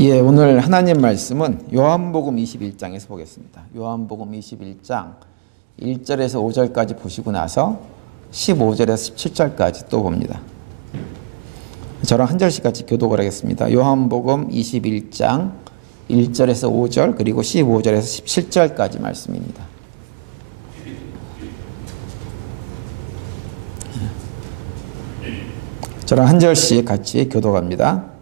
예, 오늘 하나님 말씀은 요한복음 21장에서 보겠습니다. 요한복음 21장 1절에서 5절까지 보시고 나서 15절에서 17절까지 또 봅니다. 저랑 한 절씩 같이 교독을 하겠습니다. 요한복음 21장 1절에서 5절 그리고 15절에서 17절까지 말씀입니다. 저랑 한 절씩 같이 교독합니다.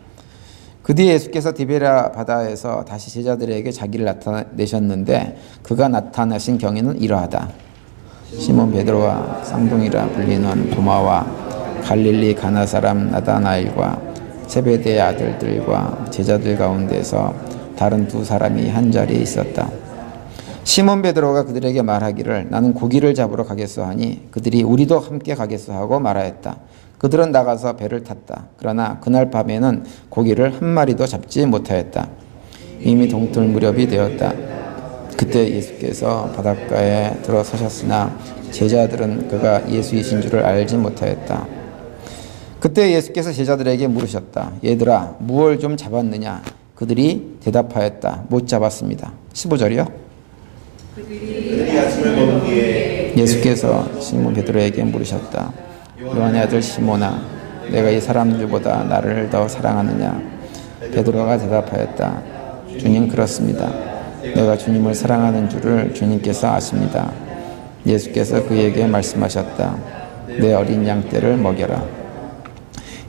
그 뒤에 예수께서 디베랴 바다에서 다시 제자들에게 자기를 나타내셨는데 그가 나타나신 경위는 이러하다. 시몬 베드로와 쌍둥이라 불리는 도마와 갈릴리 가나 사람 나다나엘과 세베대의 아들들과 제자들 가운데서 다른 두 사람이 한자리에 있었다. 시몬 베드로가 그들에게 말하기를 나는 고기를 잡으러 가겠소 하니 그들이 우리도 함께 가겠소 하고 말하였다. 그들은 나가서 배를 탔다. 그러나 그날 밤에는 고기를 한 마리도 잡지 못하였다. 이미 동틀 무렵이 되었다. 그때 예수께서 바닷가에 들어서셨으나 제자들은 그가 예수이신 줄을 알지 못하였다. 그때 예수께서 제자들에게 물으셨다. 얘들아, 무엇을 좀 잡았느냐? 그들이 대답하였다. 못 잡았습니다. 15절이요. 그들이 아침을 먹은 뒤에 예수께서 시몬 베드로에게 물으셨다. 요한의 아들 시몬아, 내가 이 사람들보다 나를 더 사랑하느냐? 베드로가 대답하였다. 주님, 그렇습니다. 내가 주님을 사랑하는 줄을 주님께서 아십니다. 예수께서 그에게 말씀하셨다. 내 어린 양떼를 먹여라.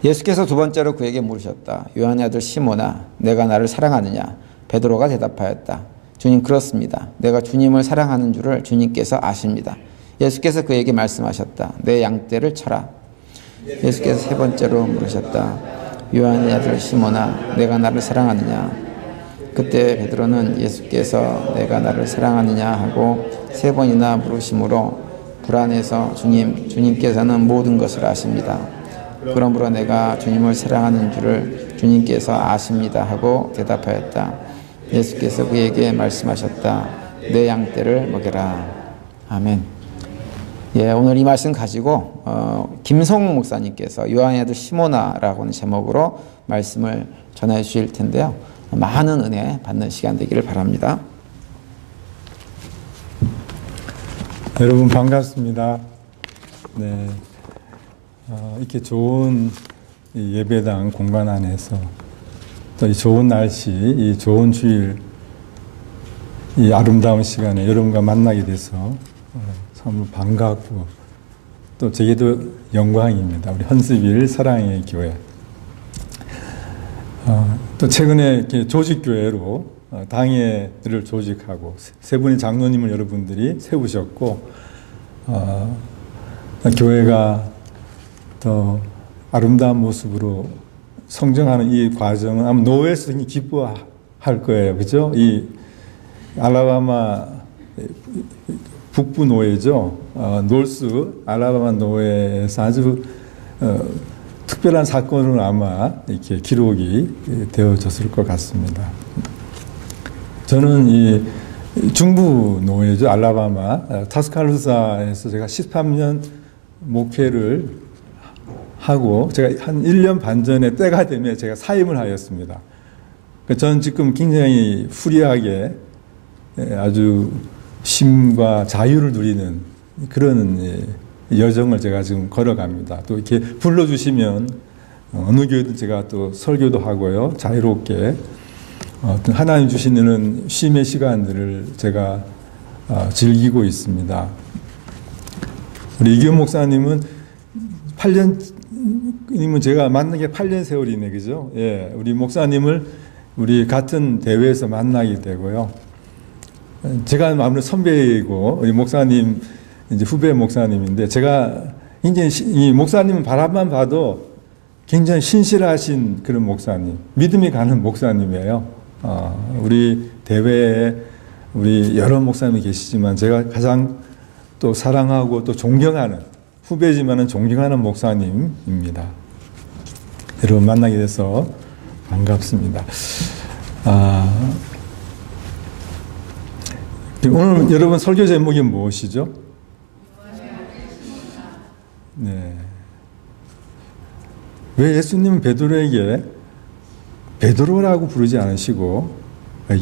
예수께서 두 번째로 그에게 물으셨다. 요한의 아들 시몬아, 내가 나를 사랑하느냐? 베드로가 대답하였다. 주님, 그렇습니다. 내가 주님을 사랑하는 줄을 주님께서 아십니다. 예수께서 그에게 말씀하셨다. 내 양떼를 쳐라. 예수께서 세 번째로 물으셨다. 요한의 아들 시몬아, 내가 나를 사랑하느냐? 그때 베드로는 예수께서 내가 나를 사랑하느냐 하고 세 번이나 물으심으로 불안해서 주님께서는 모든 것을 아십니다. 그러므로 내가 주님을 사랑하는 줄을 주님께서 아십니다 하고 대답하였다. 예수께서 그에게 말씀하셨다. 내 양떼를 먹여라. 아멘. 예, 오늘 이 말씀 가지고 김성욱 목사님께서 요한의 아들 시모나라고 하는 제목으로 말씀을 전해 주실 텐데요. 많은 은혜 받는 시간 되기를 바랍니다. 여러분 반갑습니다. 네, 이렇게 좋은 예배당 공간 안에서 또 이 좋은 날씨, 이 좋은 주일, 이 아름다운 시간에 여러분과 만나게 돼서 참 반갑고 또 제게도 영광입니다. 우리 헌스빌 사랑의 교회. 또 최근에 이렇게 조직교회로 당회를 조직하고 세 분의 장로님을 여러분들이 세우셨고 교회가 더 아름다운 모습으로 성장하는 이 과정은 아마 노회에서 굉장히 기뻐할 거예요. 그죠? 이 알라바마 북부 노예죠. 놀스 알라바마 노예에서 아주 특별한 사건으로 아마 이렇게 기록이 되어졌을 것 같습니다. 저는 이 중부 노예죠. 알라바마 타스칼루사에서 제가 13년 목회를 하고 제가 한 1년 반 전에 때가 되면 제가 사임을 하였습니다. 저는 지금 굉장히 후리하게 아주 쉼과 자유를 누리는 그런 여정을 제가 지금 걸어갑니다. 또 이렇게 불러주시면 어느 교회든 제가 또 설교도 하고요. 자유롭게 어떤 하나님 주시는 쉼의 시간들을 제가 즐기고 있습니다. 우리 이규현 목사님은 8년님은 제가 만난 게 8년 세월이네, 그죠? 예, 우리 목사님을 우리 같은 대회에서 만나게 되고요. 제가 아무래도 선배이고 우리 목사님 이제 후배 목사님인데 제가 굉장히 이 목사님은 바람만 봐도 굉장히 신실하신 그런 목사님, 믿음이 가는 목사님이에요. 우리 대회에 우리 여러 목사님이 계시지만 제가 가장 또 사랑하고 또 존경하는 후배지만은 존경하는 목사님입니다. 여러분 만나게 돼서 반갑습니다. 오늘 여러분 설교 제목이 무엇이죠? 네. 왜 예수님은 베드로에게 베드로라고 부르지 않으시고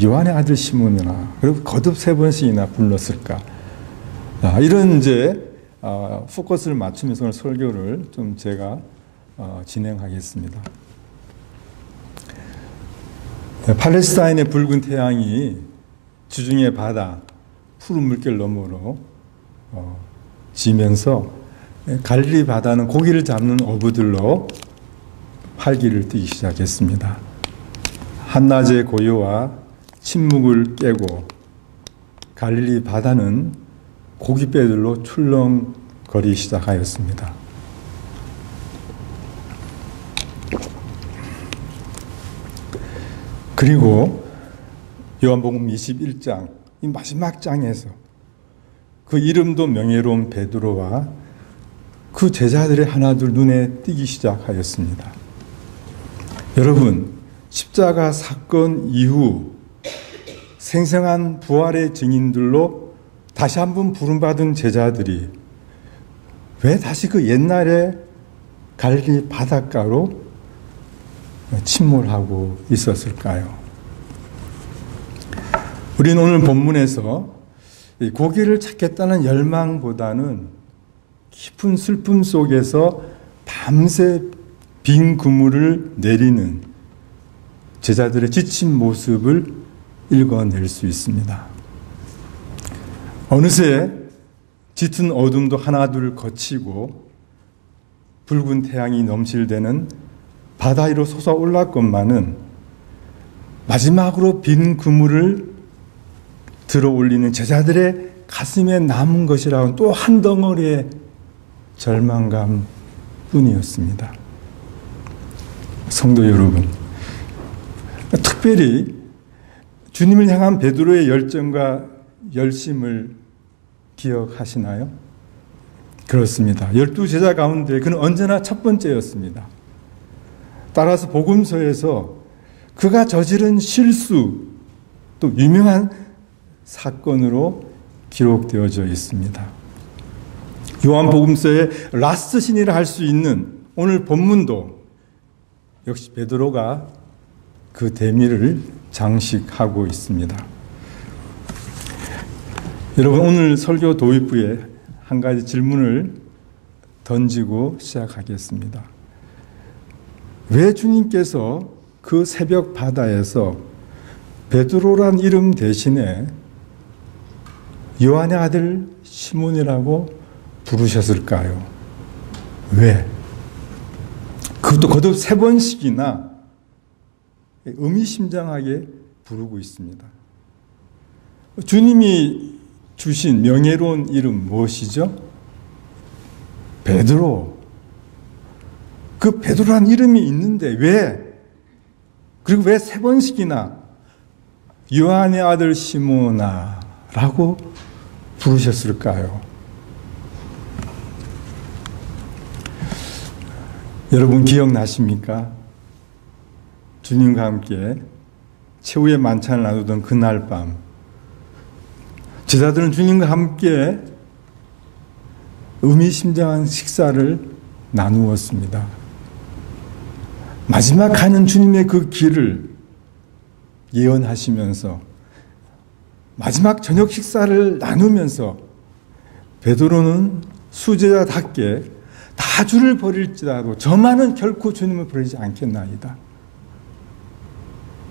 요한의 아들 시몬이나 그리고 거듭 3번씩이나 불렀을까? 이런 이제 포커스를 맞추면서 오늘 설교를 좀 제가 진행하겠습니다. 팔레스타인의 붉은 태양이 주중의 바다 푸른 물결 너머로 지면서 갈릴리 바다는 고기를 잡는 어부들로 활기를 띠기 시작했습니다. 한낮의 고요와 침묵을 깨고 갈릴리 바다는 고깃배들로 출렁거리기 시작하였습니다. 그리고 요한복음 21장 이 마지막 장에서 그 이름도 명예로운 베드로와 그 제자들의 하나둘 눈에 띄기 시작하였습니다. 여러분, 십자가 사건 이후 생생한 부활의 증인들로 다시 한번 부름받은 제자들이 왜 다시 그 옛날의 갈릴리 바닷가로 침몰하고 있었을까요? 우리는 오늘 본문에서 고기를 찾겠다는 열망보다는 깊은 슬픔 속에서 밤새 빈 그물을 내리는 제자들의 지친 모습을 읽어낼 수 있습니다. 어느새 짙은 어둠도 하나둘 거치고 붉은 태양이 넘실대는 바다 위로 솟아올랐건만은 마지막으로 빈 그물을 들어 올리는 제자들의 가슴에 남은 것이라고는 또 한 덩어리의 절망감 뿐이었습니다. 성도 여러분, 특별히 주님을 향한 베드로의 열정과 열심을 기억하시나요? 그렇습니다. 12제자 가운데 그는 언제나 첫 번째였습니다. 따라서 복음서에서 그가 저지른 실수, 또 유명한 사건으로 기록되어져 있습니다. 요한복음서의 라스트 신이라 할 수 있는 오늘 본문도 역시 베드로가 그 대미를 장식하고 있습니다. 여러분, 오늘 설교 도입부에 한 가지 질문을 던지고 시작하겠습니다. 왜 주님께서 그 새벽 바다에서 베드로란 이름 대신에 요한의 아들 시몬이라고 부르셨을까요? 왜? 그것도 거듭 3번씩이나 의미심장하게 부르고 있습니다. 주님이 주신 명예로운 이름 무엇이죠? 베드로. 그 베드로란 이름이 있는데 왜? 그리고 왜 3번씩이나 요한의 아들 시몬아 라고 부르셨을까요? 여러분 기억나십니까? 주님과 함께 최후의 만찬을 나누던 그날 밤 제자들은 주님과 함께 의미심장한 식사를 나누었습니다. 마지막 가는 주님의 그 길을 예언하시면서 마지막 저녁 식사를 나누면서 베드로는 수제자답게 다 주를 버릴지라도 저만은 결코 주님을 버리지 않겠나이다.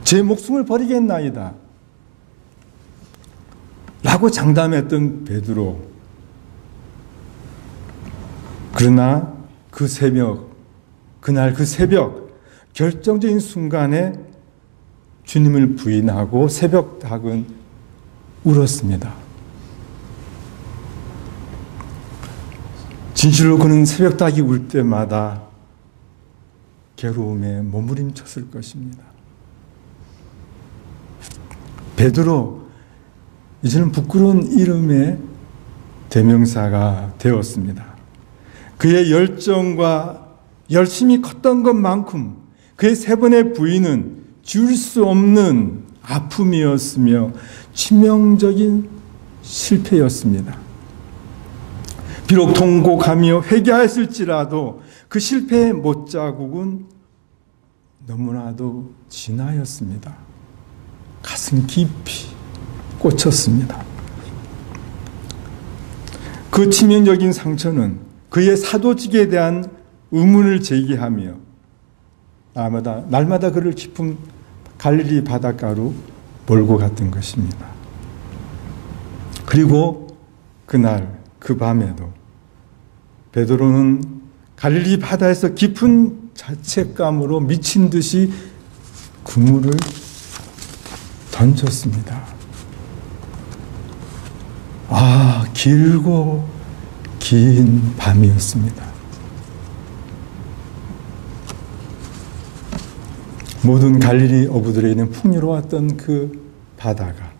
제 목숨을 버리겠나이다. 라고 장담했던 베드로. 그러나 그 새벽, 그날 그 새벽 결정적인 순간에 주님을 부인하고 새벽닭은 울었습니다. 진실로 그는 새벽닭이 울 때마다 괴로움에 몸부림쳤을 것입니다. 베드로, 이제는 부끄러운 이름의 대명사가 되었습니다. 그의 열정과 열심이 컸던 것만큼 그의 3번의 부인은 지울 수 없는 아픔이었으며 치명적인 실패였습니다. 비록 통곡하며 회개하였을지라도 그 실패의 못자국은 너무나도 진하였습니다. 가슴 깊이 꽂혔습니다. 그 치명적인 상처는 그의 사도직에 대한 의문을 제기하며 날마다 그를 깊은 갈릴리 바닷가로 몰고 갔던 것입니다. 그리고 그날 그 밤에도 베드로는 갈릴리 바다에서 깊은 자책감으로 미친 듯이 그물을 던졌습니다. 길고 긴 밤이었습니다. 모든 갈릴리 어부들에게는 풍요로웠던 그 바다가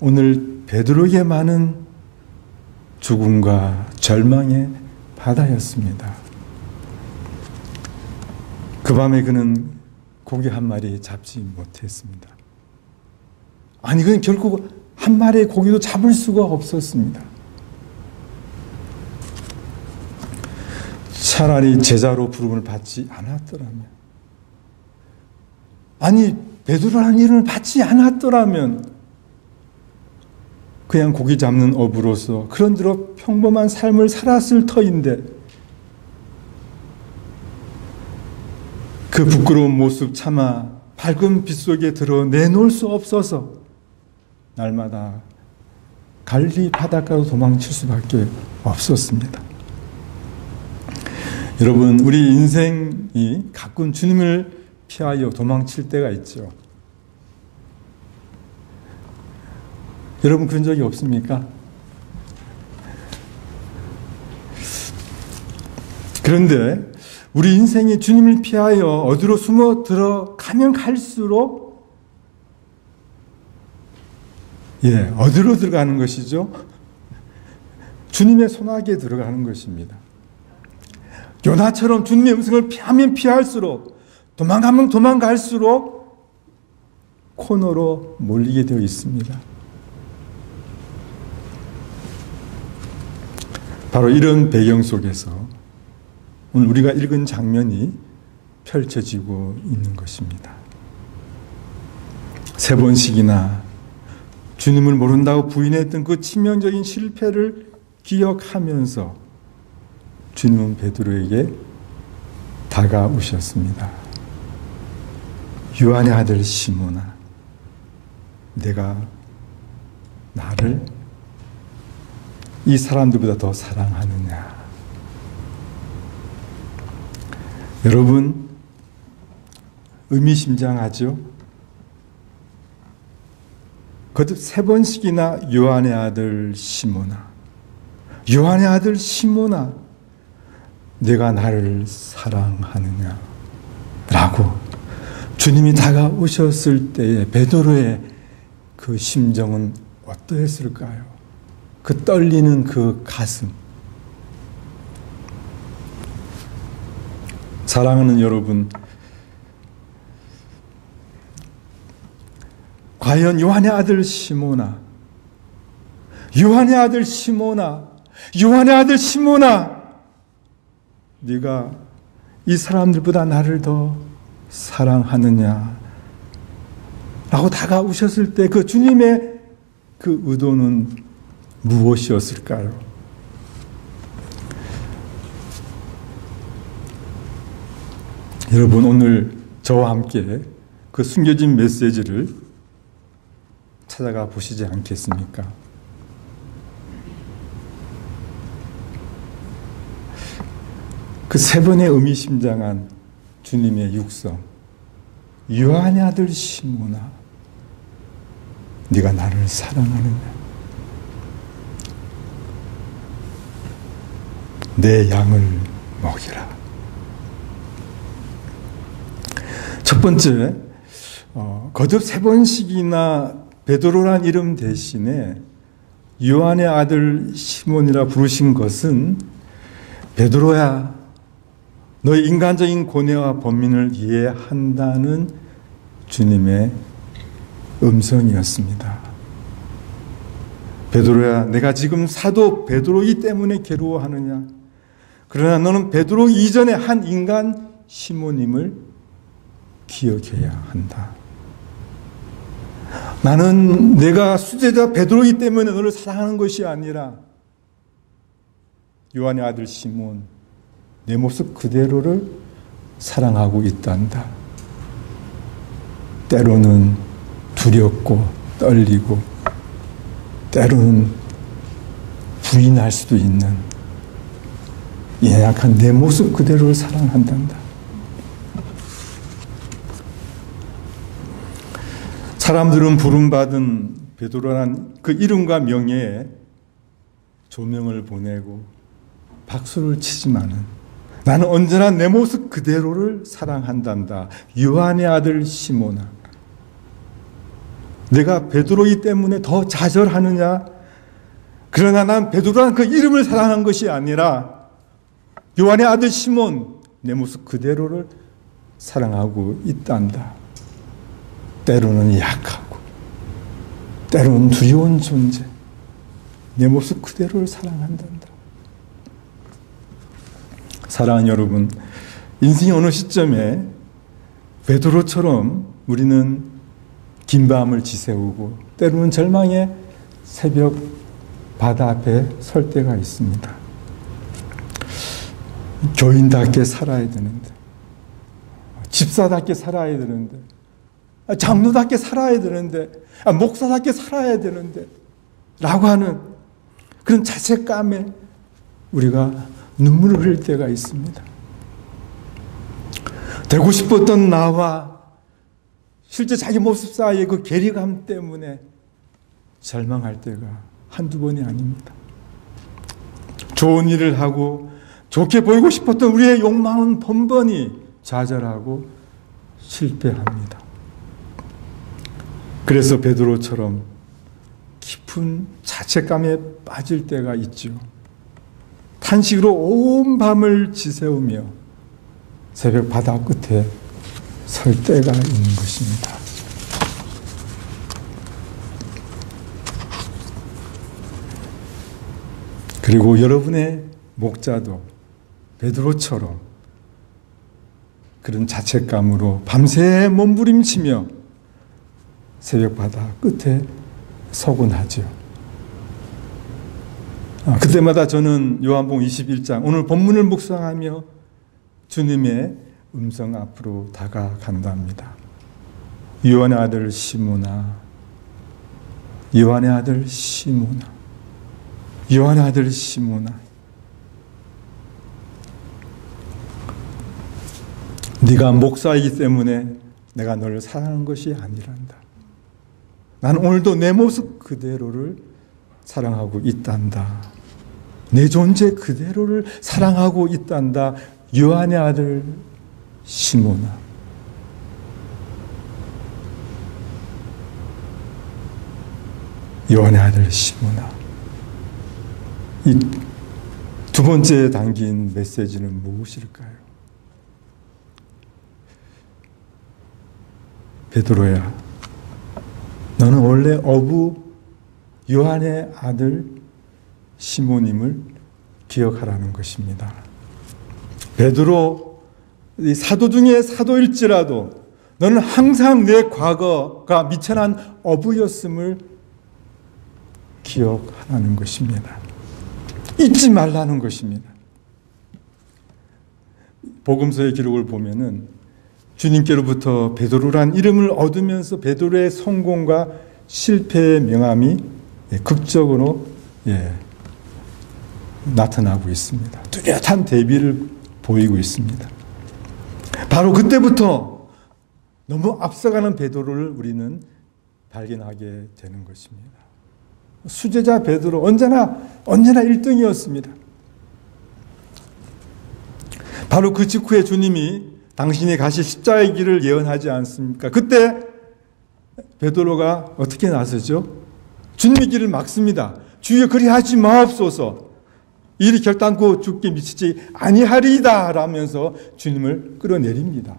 오늘 베드로에게만은 죽음과 절망의 바다였습니다. 그 밤에 그는 고기 한 마리 잡지 못했습니다. 그는 결국 한 마리의 고기도 잡을 수가 없었습니다. 차라리 제자로 부름을 받지 않았더라면, 베드로라는 이름을 받지 않았더라면 그냥 고기 잡는 어부로서 그런대로 평범한 삶을 살았을 터인데 그 부끄러운 모습 차마 밝은 빛 속에 들어 내놓을 수 없어서 날마다 갈릴리 바닷가로 도망칠 수밖에 없었습니다. 여러분, 우리 인생이 가끔 주님을 피하여 도망칠 때가 있죠. 여러분 그런 적이 없습니까? 그런데 우리 인생이 주님을 피하여 어디로 숨어 들어가면 갈수록 어디로 들어가는 것이죠? 주님의 손아귀에 들어가는 것입니다. 요나처럼 주님의 음성을 피하면 피할수록, 도망가면 도망갈수록 코너로 몰리게 되어 있습니다. 바로 이런 배경 속에서 오늘 우리가 읽은 장면이 펼쳐지고 있는 것입니다. 3번씩이나 주님을 모른다고 부인했던 그 치명적인 실패를 기억하면서 주님은 베드로에게 다가오셨습니다. 요한의 아들 시몬아, 내가 나를 이 사람들보다 더 사랑하느냐? 여러분, 의미심장하죠? 거듭 3번씩이나 요한의 아들 시몬아, 요한의 아들 시몬아, 내가 나를 사랑하느냐? 라고 주님이 다가오셨을 때에 베드로의 그 심정은 어떠했을까요? 그 떨리는 그 가슴. 사랑하는 여러분, 과연 요한의 아들 시몬아, 요한의 아들 시몬아, 요한의 아들 시몬아, 네가 이 사람들보다 나를 더 사랑하느냐? 라고 다가오셨을 때 그 주님의 그 의도는 무엇이었을까요? 여러분, 오늘 저와 함께 그 숨겨진 메시지를 찾아가 보시지 않겠습니까? 그 3번의 의미심장한 주님의 육성, 요한의 아들 시몬아, 네가 나를 사랑하느냐? 내 양을 먹이라. 첫 번째, 거듭 3번씩이나 베드로란 이름 대신에 요한의 아들 시몬이라 부르신 것은 베드로야, 너의 인간적인 고뇌와 번민을 이해한다는 주님의 음성이었습니다. 베드로야, 내가 지금 사도 베드로이기 때문에 괴로워하느냐? 그러나 너는 베드로 이전에 한 인간 시몬임을 기억해야 한다. 나는 내가 수제자 베드로이기 때문에 너를 사랑하는 것이 아니라 요한의 아들 시몬, 내 모습 그대로를 사랑하고 있단다. 때로는 두렵고 떨리고 때로는 부인할 수도 있는 연약한 내 모습 그대로를 사랑한단다. 사람들은 부름받은 베드로란 그 이름과 명예에 조명을 보내고 박수를 치지만은 나는 언제나 내 모습 그대로를 사랑한단다. 요한의 아들 시몬아, 내가 베드로이기 때문에 더 좌절하느냐? 그러나 난 베드로란 그 이름을 사랑한 것이 아니라 요한의 아들 시몬, 내 모습 그대로를 사랑하고 있단다. 때로는 약하고 때로는 두려운 존재, 내 모습 그대로를 사랑한단다. 사랑하는 여러분, 인생의 어느 시점에 베드로처럼 우리는 긴 밤을 지새우고 때로는 절망의 새벽 바다 앞에 설 때가 있습니다. 교인답게 살아야 되는데, 집사답게 살아야 되는데, 장로답게 살아야 되는데, 목사답게 살아야 되는데 라고 하는 그런 자책감에 우리가 눈물을 흘릴 때가 있습니다. 되고 싶었던 나와 실제 자기 모습 사이의 그 괴리감 때문에 절망할 때가 한두 번이 아닙니다. 좋은 일을 하고 좋게 보이고 싶었던 우리의 욕망은 번번이 좌절하고 실패합니다. 그래서 베드로처럼 깊은 자책감에 빠질 때가 있죠. 탄식으로 온 밤을 지새우며 새벽 바다 끝에 설 때가 있는 것입니다. 그리고 여러분의 목자도 베드로처럼 그런 자책감으로 밤새 몸부림치며 새벽 바다 끝에 서곤 하죠. 그때마다 저는 요한복음 21장 오늘 본문을 묵상하며 주님의 음성 앞으로 다가간답니다. 요한의 아들 시몬아, 요한의 아들 시몬아, 요한의 아들 시몬아, 네가 목사이기 때문에 내가 너를 사랑하는 것이 아니란다. 나는 오늘도 내 모습 그대로를 사랑하고 있단다. 내 존재 그대로를 사랑하고 있단다. 요한의 아들 시몬아. 요한의 아들 시몬아. 이 두 번째 담긴 메시지는 무엇일까요? 베드로야, 너는 원래 어부 요한의 아들 시몬임을 기억하라는 것입니다. 베드로, 사도 중에 사도일지라도 너는 항상 내 과거가 미천한 어부였음을 기억하라는 것입니다. 잊지 말라는 것입니다. 복음서의 기록을 보면은 주님께로부터 베드로란 이름을 얻으면서 베드로의 성공과 실패의 명암이 극적으로 나타나고 있습니다. 뚜렷한 대비를 보이고 있습니다. 바로 그때부터 너무 앞서가는 베드로를 우리는 발견하게 되는 것입니다. 수제자 베드로 언제나 1등이었습니다. 바로 그 직후에 주님이 당신이 가실 십자가의 길을 예언하지 않습니까? 그때 베드로가 어떻게 나서죠? 주님의 길을 막습니다. 주여 그리하지 마옵소서. 이리 결단코 죽게 미치지 아니하리이다 라면서 주님을 끌어내립니다.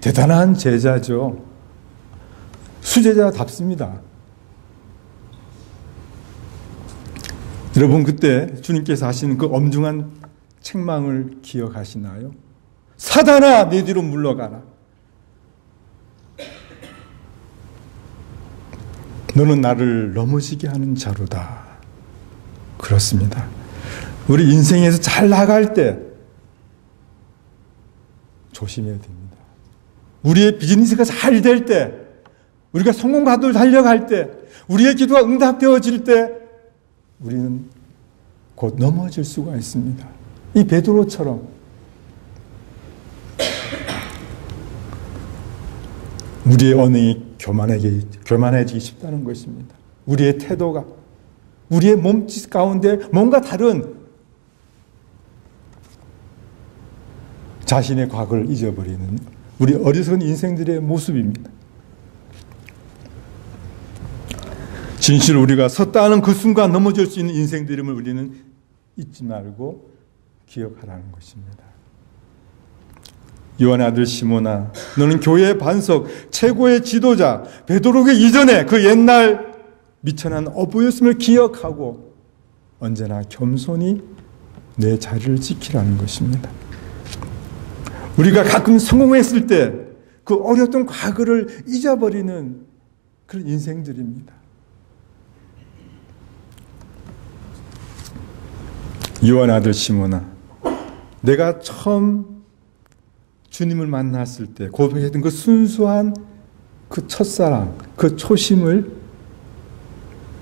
대단한 제자죠. 수제자답습니다. 여러분, 그때 주님께서 하시는 그 엄중한 책망을 기억하시나요? 사단아, 내 뒤로 물러가라. 너는 나를 넘어지게 하는 자로다. 그렇습니다. 우리 인생에서 잘 나갈 때 조심해야 됩니다. 우리의 비즈니스가 잘 될 때, 우리가 성공가도를 달려갈 때, 우리의 기도가 응답되어질 때 우리는 곧 넘어질 수가 있습니다. 이 베드로처럼 우리의 언행이 교만해지기 쉽다는 것입니다. 우리의 태도가, 우리의 몸짓 가운데 뭔가 다른 자신의 과거를 잊어버리는 우리 어리석은 인생들의 모습입니다. 진실 우리가 섰다는 그 순간 넘어질 수 있는 인생들임을 우리는 잊지 말고 기억하라는 것입니다. 요한의 아들 시몬아, 너는 교회의 반석, 최고의 지도자 베드로기 이전에 그 옛날 미천한 어부였음을 기억하고 언제나 겸손히 내 자리를 지키라는 것입니다. 우리가 가끔 성공했을 때 그 어렸던 과거를 잊어버리는 그런 인생들입니다. 요한의 아들 시몬아, 내가 처음 주님을 만났을 때 고백했던 그 순수한 그 첫사랑, 그 초심을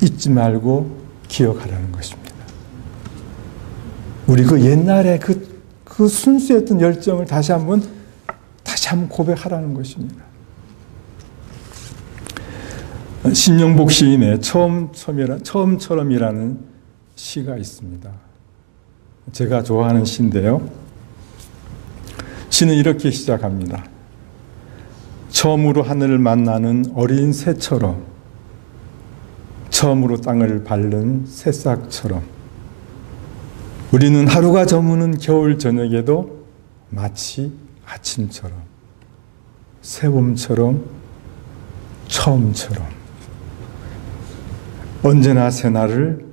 잊지 말고 기억하라는 것입니다. 우리 그 옛날에 그 순수했던 열정을 다시 한번 고백하라는 것입니다. 신영복 시인의 처음처럼이라는 시가 있습니다. 제가 좋아하는 시인데요. 시는 이렇게 시작합니다. 처음으로 하늘을 만나는 어린 새처럼, 처음으로 땅을 밟는 새싹처럼, 우리는 하루가 저무는 겨울 저녁에도 마치 아침처럼, 새봄처럼, 처음처럼 언제나 새날을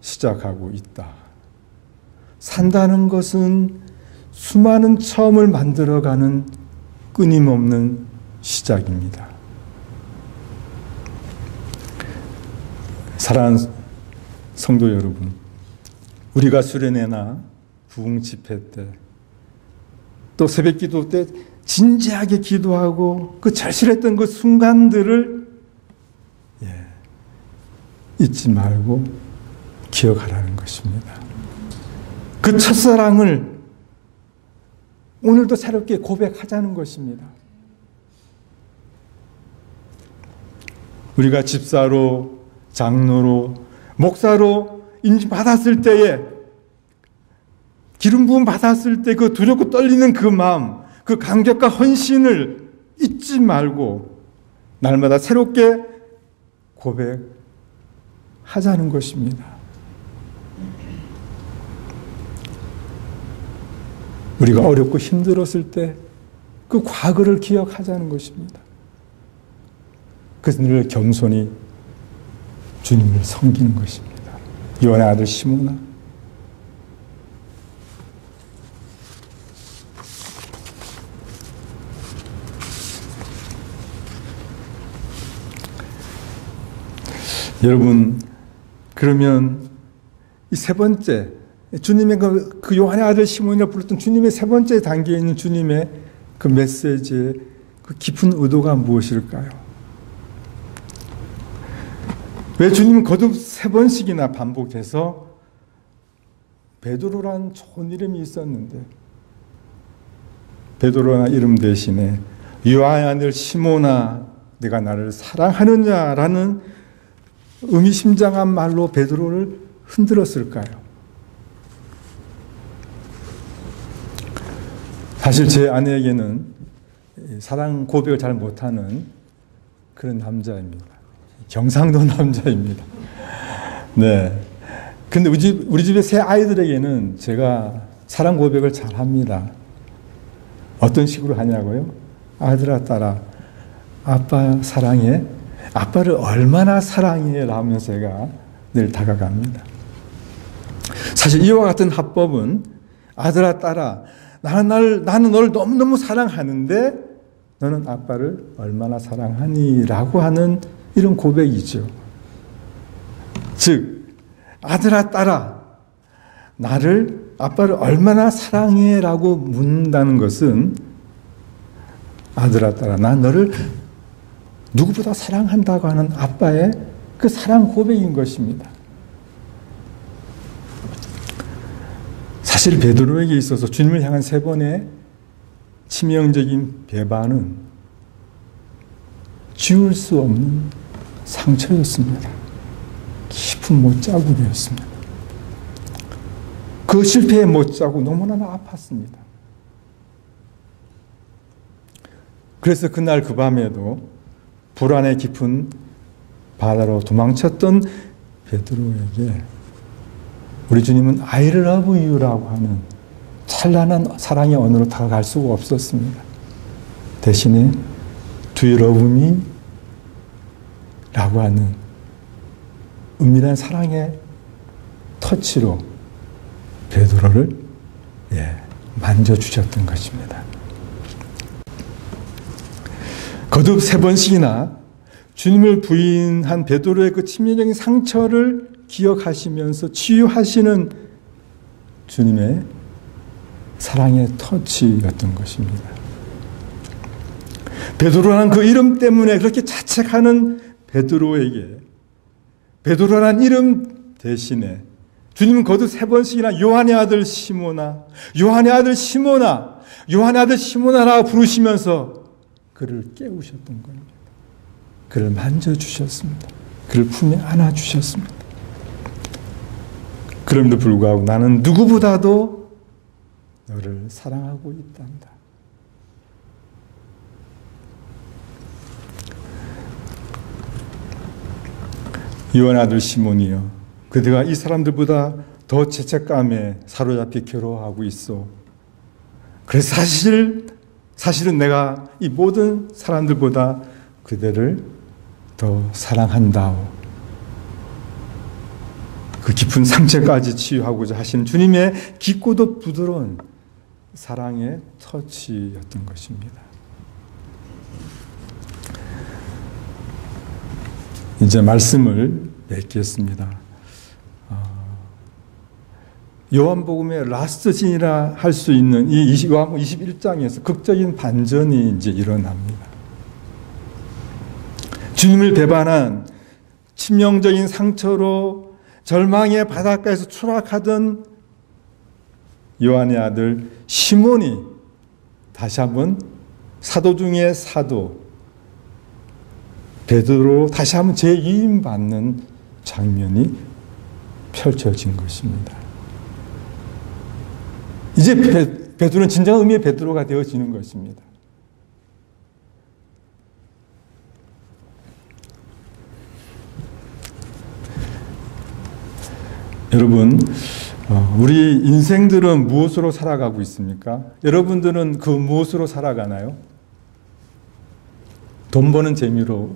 시작하고 있다. 산다는 것은 수많은 처음을 만들어가는 끊임없는 시작입니다. 사랑하는 성도 여러분, 우리가 수련회나 부흥 집회 때, 또 새벽 기도 때 진지하게 기도하고 그 절실했던 그 순간들을 잊지 말고 기억하라는 것입니다. 그 첫사랑을 오늘도 새롭게 고백하자는 것입니다. 우리가 집사로, 장로로, 목사로 인정받았을 때에, 기름 부음 받았을 때 그 두렵고 떨리는 그 마음, 그 감격과 헌신을 잊지 말고 날마다 새롭게 고백하자는 것입니다. 우리가 어렵고 힘들었을 때 그 과거를 기억하자는 것입니다. 그래서 늘 겸손히 주님을 섬기는 것입니다. 요한의 아들 시몬아, 여러분, 그러면 이 세 번째, 주님의 그 요한의 아들 시몬이라고 불렀던 주님의 세 번째 단계에 있는 주님의 그 메시지의 그 깊은 의도가 무엇일까요? 왜 주님은 거듭 세 번씩이나 반복해서 베드로라는 좋은 이름이 있었는데 베드로라는 이름 대신에 요한의 아들 시몬아, 내가 나를 사랑하느냐라는 의미심장한 말로 베드로를 흔들었을까요? 사실 제 아내에게는 사랑 고백을 잘 못하는 그런 남자입니다. 경상도 남자입니다. 네. 근데 우리 집의 세 아이들에게는 제가 사랑 고백을 잘 합니다. 어떤 식으로 하냐고요? 아들아, 딸아, 아빠 사랑해. 아빠를 얼마나 사랑해? 라면서 제가 늘 다가갑니다. 사실 이와 같은 합법은 아들아, 딸아, 나는 널 너무너무 사랑하는데 너는 아빠를 얼마나 사랑하니? 라고 하는 이 이런 고백이죠. 즉 아들아 딸아 나를 아빠를 얼마나 사랑해? 라고 묻는다는 것은 아들아 딸아 난 너를 누구보다 사랑한다고 하는 아빠의 그 사랑 고백인 것입니다. 사실 베드로에게 있어서 주님을 향한 3번의 치명적인 배반은 지울 수 없는 상처였습니다. 깊은 못자국이었습니다. 그 실패의 못자국 너무나 아팠습니다. 그래서 그날 그 밤에도 불안의 깊은 바다로 도망쳤던 베드로에게 우리 주님은 I love you라고 하는 찬란한 사랑의 언어로 다가갈 수가 없었습니다. 대신에 Do you love me? 라고 하는 은밀한 사랑의 터치로 베드로를 만져주셨던 것입니다. 거듭 3번씩이나 주님을 부인한 베드로의 그 치명적인 상처를 기억하시면서 치유하시는 주님의 사랑의 터치였던 것입니다. 베드로라는 그 이름 때문에 그렇게 자책하는 베드로라는 이름 대신에 주님은 거듭 3번씩이나 요한의 아들 시모나, 요한의 아들 시모나, 요한의 아들 시모나라고 부르시면서 그를 깨우셨던 겁니다. 그를 만져주셨습니다. 그를 품에 안아주셨습니다. 그럼에도 불구하고 나는 누구보다도 너를 사랑하고 있단다. 요한의 아들 시몬이여, 그대가 이 사람들보다 더 죄책감에 사로잡혀 괴로워하고 있어. 그래서 사실은 내가 이 모든 사람들보다 그대를 더 사랑한다오. 그 깊은 상처까지 치유하고자 하시는 주님의 깊고도 부드러운 사랑의 터치였던 것입니다. 이제 말씀을 맺겠습니다. 요한복음의 라스트 씬이라 할 수 있는 이 요한복음 21장에서 극적인 반전이 이제 일어납니다. 주님을 배반한 치명적인 상처로 절망의 바닷가에서 추락하던 요한의 아들 시몬이 다시 한번 사도 중에 사도 베드로로 다시 한번 재임받는 장면이 펼쳐진 것입니다. 이제 베드로는 진정한 의미의 베드로가 되어지는 것입니다. 여러분, 우리 인생들은 무엇으로 살아가고 있습니까? 여러분들은 그 무엇으로 살아가나요? 돈 버는 재미로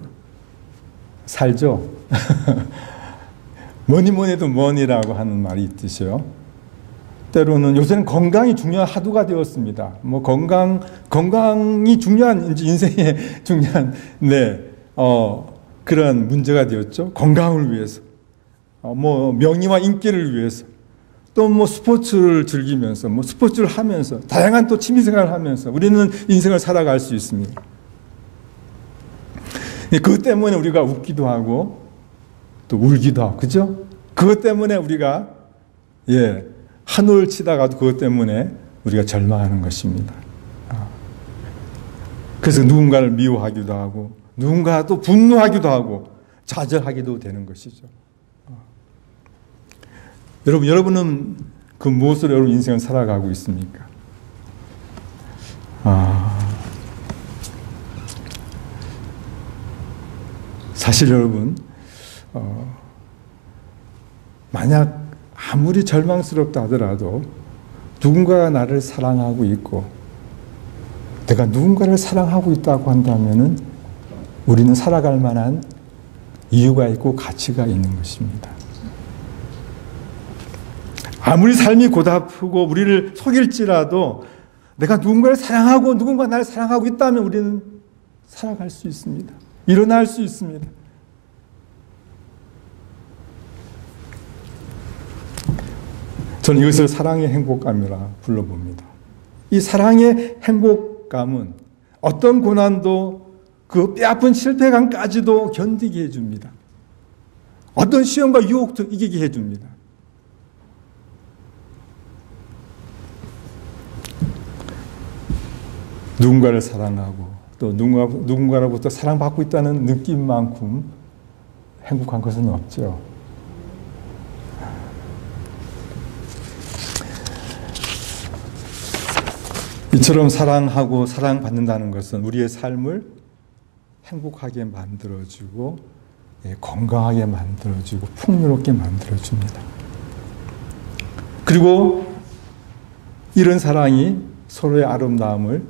살죠? 뭐니 해도 머니라고 하는 말이 있듯이요. 때로는 요새는 건강이 중요한 하도가 되었습니다. 뭐 건강이 중요한 이제 인생의 중요한 그런 문제가 되었죠. 건강을 위해서, 뭐 명예와 인기를 위해서, 또 뭐 스포츠를 즐기면서, 뭐 스포츠를 하면서, 다양한 또 취미생활을 하면서 우리는 인생을 살아갈 수 있습니다. 그것 때문에 우리가 웃기도 하고 또 울기도 하고, 그죠? 그것 때문에 우리가 한올 치다가도 그것 때문에 우리가 절망하는 것입니다. 그래서 누군가를 미워하기도 하고 누군가 또 분노하기도 하고 좌절하기도 되는 것이죠. 여러분은 그 무엇으로 여러분 인생을 살아가고 있습니까? 사실 여러분, 만약 아무리 절망스럽다 하더라도 누군가가 나를 사랑하고 있고 내가 누군가를 사랑하고 있다고 한다면 우리는 살아갈 만한 이유가 있고 가치가 있는 것입니다. 아무리 삶이 고달프고 우리를 속일지라도 내가 누군가를 사랑하고 누군가 나를 사랑하고 있다면 우리는 살아갈 수 있습니다. 일어날 수 있습니다. 저는 이것을 사랑의 행복감이라 불러봅니다. 이 사랑의 행복감은 어떤 고난도 그 뼈아픈 실패감까지도 견디게 해줍니다. 어떤 시험과 유혹도 이기게 해줍니다. 누군가를 사랑하고 또 누군가로부터 사랑받고 있다는 느낌만큼 행복한 것은 없죠. 이처럼 사랑하고 사랑받는다는 것은 우리의 삶을 행복하게 만들어주고 건강하게 만들어주고 풍요롭게 만들어줍니다. 그리고 이런 사랑이 서로의 아름다움을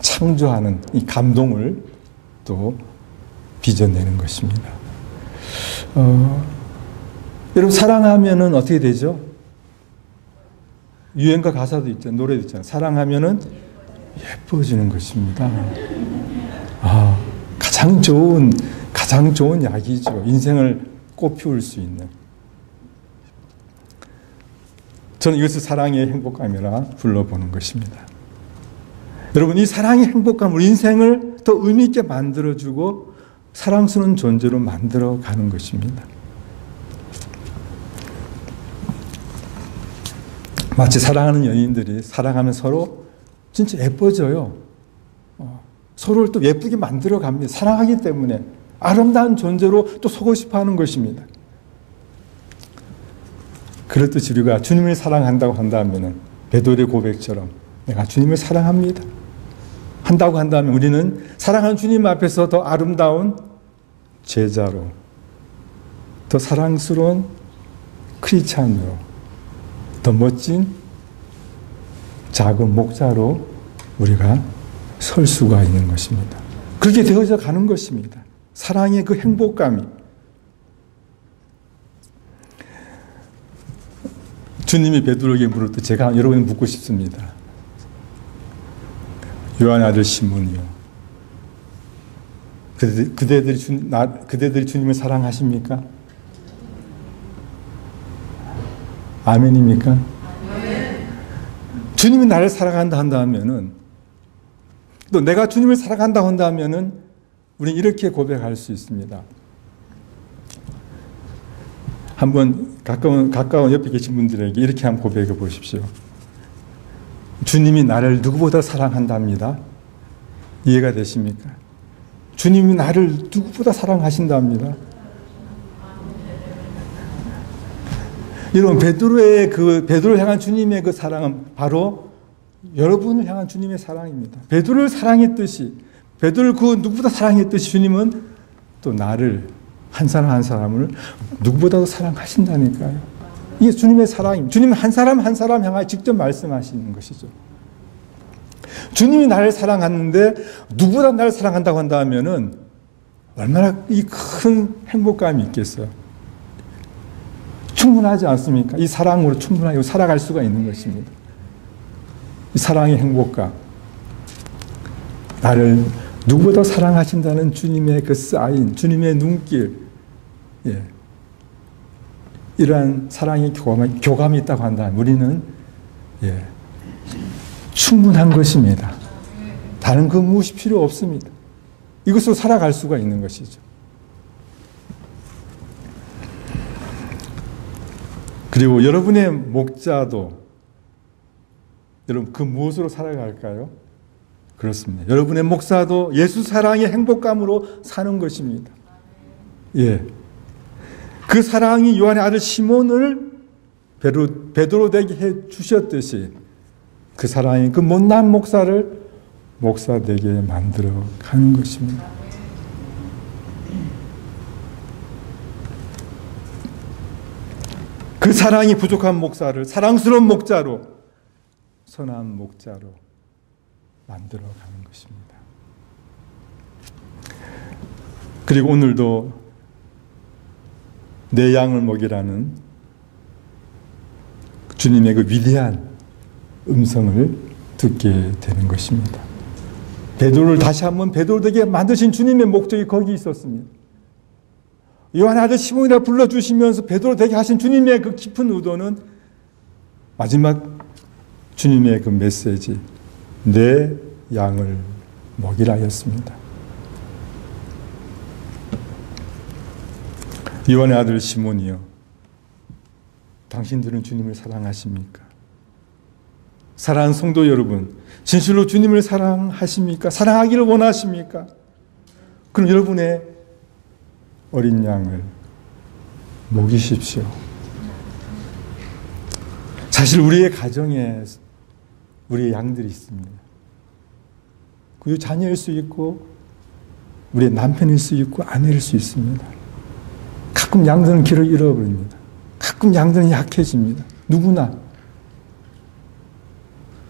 창조하는 이 감동을 또 빚어내는 것입니다. 여러분 사랑하면은 어떻게 되죠? 유행가 가사도 있잖아요. 노래도 있잖아요. 사랑하면은 예뻐지는 것입니다. 가장 좋은 약이죠. 인생을 꽃피울 수 있는. 저는 이것을 사랑의 행복감이라 불러보는 것입니다. 여러분 이 사랑의 행복감 우리 인생을 더 의미 있게 만들어주고 사랑스러운 존재로 만들어가는 것입니다. 마치 사랑하는 연인들이 사랑하면 서로 진짜 예뻐져요. 서로를 또 예쁘게 만들어 갑니다. 사랑하기 때문에 아름다운 존재로 또 서고 싶어 하는 것입니다. 그렇듯이 우리가 주님을 사랑한다고 한다면 베드로의 고백처럼 내가 주님을 사랑합니다 한다고 한다면 우리는 사랑하는 주님 앞에서 더 아름다운 제자로 더 사랑스러운 크리스찬으로 더 멋진 작은 목자로 우리가 설 수가 있는 것입니다. 그렇게 되어져 가는 것입니다. 사랑의 그 행복감이. 주님이 베드로에게 물을 때 제가 여러분이 묻고 싶습니다. 요한의 아들 시몬이요. 그대들이 주님을 사랑하십니까? 아멘입니까? 주님이 나를 사랑한다 한다면은 또 내가 주님을 사랑한다 한다면은 우리는 이렇게 고백할 수 있습니다. 한번 가까운 옆에 계신 분들에게 이렇게 한번 고백해 보십시오. 주님이 나를 누구보다 사랑한답니다. 이해가 되십니까? 주님이 나를 누구보다 사랑하신답니다. 여러분 베드로를 향한 주님의 그 사랑은 바로 여러분을 향한 주님의 사랑입니다. 베드로를 사랑했듯이 베드로를 그 누구보다 사랑했듯이 주님은 또 나를 한 사람 한 사람을 누구보다도 사랑하신다니까요. 이게 주님의 사랑입니다. 주님은 한 사람 한 사람 향하여 직접 말씀하시는 것이죠. 주님이 나를 사랑하는데 누구보다 나를 사랑한다고 한다면은 얼마나 이 큰 행복감이 있겠어요. 충분하지 않습니까? 이 사랑으로 충분하게 살아갈 수가 있는 것입니다. 이 사랑의 행복감. 나를 누구보다 사랑하신다는 주님의 그 사인, 주님의 눈길. 이러한 사랑의 교감이 있다고 한다면 우리는 충분한 것입니다. 다른 그 무엇이 필요 없습니다. 이것으로 살아갈 수가 있는 것이죠. 그리고 여러분의 목자도 여러분 그 무엇으로 살아갈까요? 그렇습니다. 여러분의 목사도 예수 사랑의 행복감으로 사는 것입니다. 그 사랑이 요한의 아들 시몬을 베드로 되게 해 주셨듯이 그 사랑이 그 못난 목사를 목사 되게 만들어 가는 것입니다. 그 사랑이 부족한 목사를 사랑스러운 목자로 선한 목자로 만들어 가는 것입니다. 그리고 오늘도 내 양을 먹이라는 주님의 그 위대한 음성을 듣게 되는 것입니다. 베드로를 다시 한번 베드로 되게 만드신 주님의 목적이 거기 있었습니다. 요한의 아들 시몬이라 불러주시면서 베드로 되게 하신 주님의 그 깊은 의도는 마지막 주님의 그 메시지, 내 양을 먹이라였습니다. 요한의 아들 시몬이여, 당신들은 주님을 사랑하십니까? 사랑하는 성도 여러분, 진실로 주님을 사랑하십니까? 사랑하기를 원하십니까? 그럼 여러분의 어린 양을 먹이십시오. 사실 우리의 가정에 우리의 양들이 있습니다. 그 자녀일 수 있고 우리의 남편일 수 있고 아내일 수 있습니다. 가끔 양들은 길을 잃어버립니다. 가끔 양들은 약해집니다. 누구나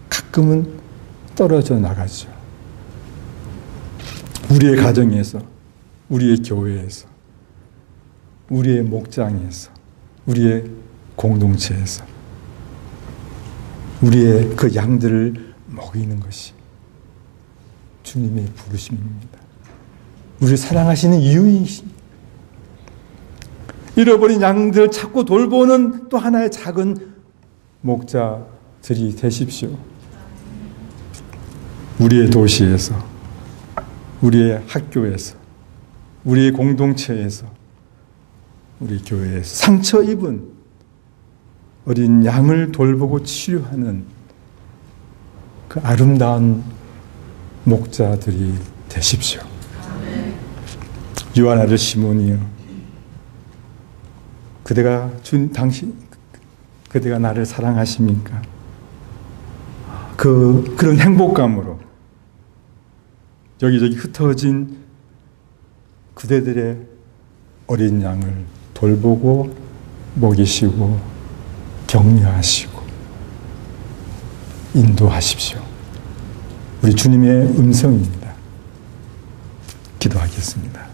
가끔은 떨어져 나가죠. 우리의 가정에서, 우리의 교회에서, 우리의 목장에서, 우리의 공동체에서 우리의 그 양들을 먹이는 것이 주님의 부르심입니다. 우리를 사랑하시는 이유이십니다. 잃어버린 양들을 찾고 돌보는 또 하나의 작은 목자들이 되십시오. 우리의 도시에서, 우리의 학교에서, 우리의 공동체에서, 우리 교회에서 상처 입은 어린 양을 돌보고 치료하는 그 아름다운 목자들이 되십시오. 요한 아들 시몬이여, 그대가 나를 사랑하십니까? 그런 행복감으로 여기저기 흩어진 그대들의 어린 양을 돌보고 먹이시고 격려하시고 인도하십시오. 우리 주님의 음성입니다. 기도하겠습니다.